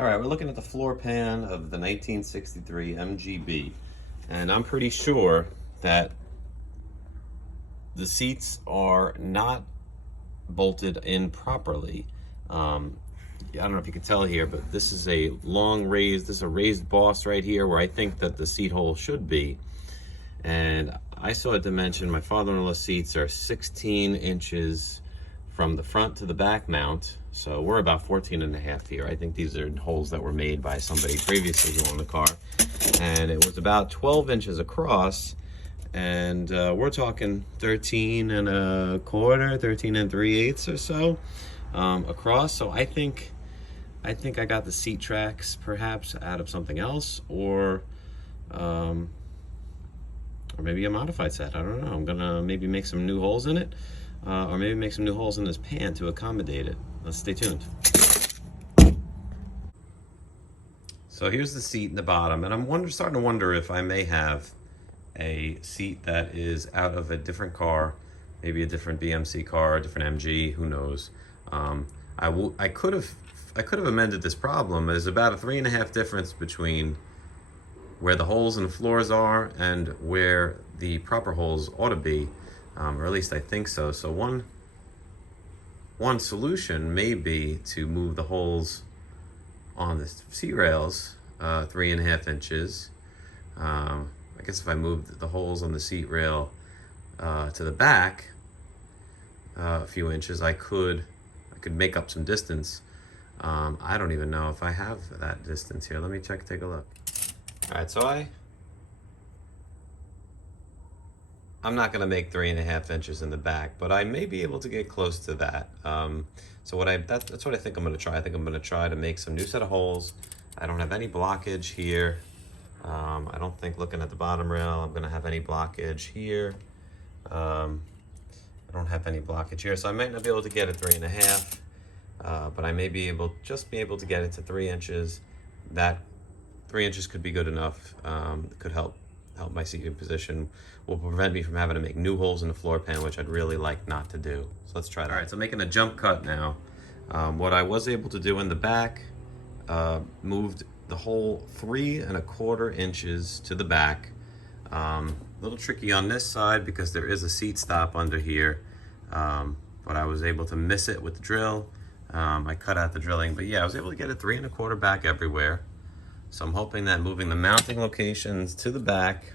All right, we're looking at the floor pan of the 1963 MGB, and I'm pretty sure that the seats are not bolted in properly. I don't know if you can tell here, but this is a raised boss right here where I think that the seat hole should be. And I saw a dimension. My father-in-law's seats are 16 inches from the front to the back mount. So we're about 14.5 here. I think these are holes that were made by somebody previously who owned the car. And it was about 12 inches across. And we're talking 13.25, 13 3/8 or so across. So I think I got the seat tracks perhaps out of something else, or maybe a modified set. I don't know. I'm gonna maybe make some new holes in it, or maybe make some new holes in this pan to accommodate it. Let's stay tuned. So here's the seat in the bottom, and I'm starting to wonder if I may have a seat that is out of a different car, maybe a different BMC car, a different MG, who knows. I could have amended this problem. There's about a 3.5 difference between where the holes in the floors are and where the proper holes ought to be, or at least I think so. So one solution may be to move the holes on the seat rails 3.5 inches. I guess if I moved the holes on the seat rail to the back a few inches, I could make up some distance. I don't even know if I have that distance here. Let me take a look. All right, so I'm not gonna make 3.5 inches in the back, but I may be able to get close to that. So that's what I think I'm gonna try. I think I'm gonna try to make some new set of holes. I don't have any blockage here. I don't think, looking at the bottom rail, I'm gonna have any blockage here. I don't have any blockage here, so I might not be able to get it 3.5, but I may just be able to get it to 3 inches. That 3 inches could be good enough. Could help my seating position. Will prevent me from having to make new holes in the floor pan, which I'd really like not to do. So let's try that. All right, so making a jump cut now. What I was able to do in the back, moved the hole 3.25 inches to the back. A little tricky on this side because there is a seat stop under here, but I was able to miss it with the drill. I cut out the drilling, but yeah, I was able to get it 3.25 back everywhere. So I'm hoping that moving the mounting locations to the back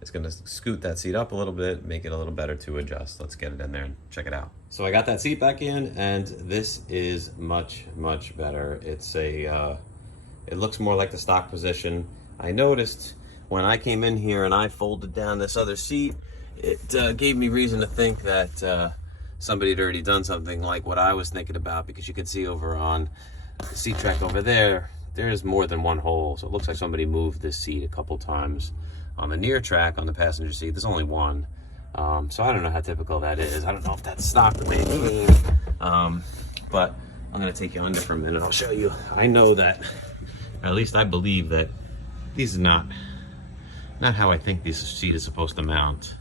is going to scoot that seat up a little bit, make it a little better to adjust. Let's get it in there and check it out. So I got that seat back in, and this is much better. It looks more like the stock position. I noticed when I came in here and I folded down this other seat, it gave me reason to think that somebody had already done something like what I was thinking about, because you can see over on the seat track over there, there's more than one hole. So it looks like somebody moved this seat a couple times. On the near track, on the passenger seat, there's only one. So I don't know how typical that is. I don't know if that's stock or maintained. But I'm gonna take you under for a minute. I'll show you. I know that, or at least I believe that these are not how I think this seat is supposed to mount.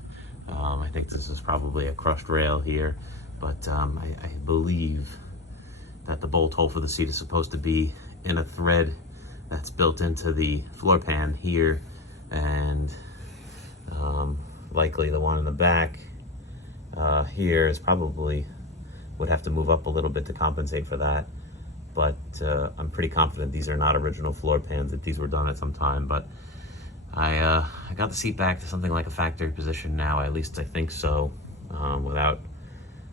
I think this is probably a crushed rail here, but I believe that the bolt hole for the seat is supposed to be in a thread that's built into the floor pan here, and likely the one in the back here is probably would have to move up a little bit to compensate for that. But I'm pretty confident these are not original floor pans, that these were done at some time. But I got the seat back to something like a factory position now, at least I think so, without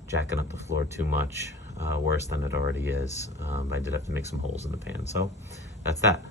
jacking up the floor too much, worse than it already is. I did have to make some holes in the pan, so that's that.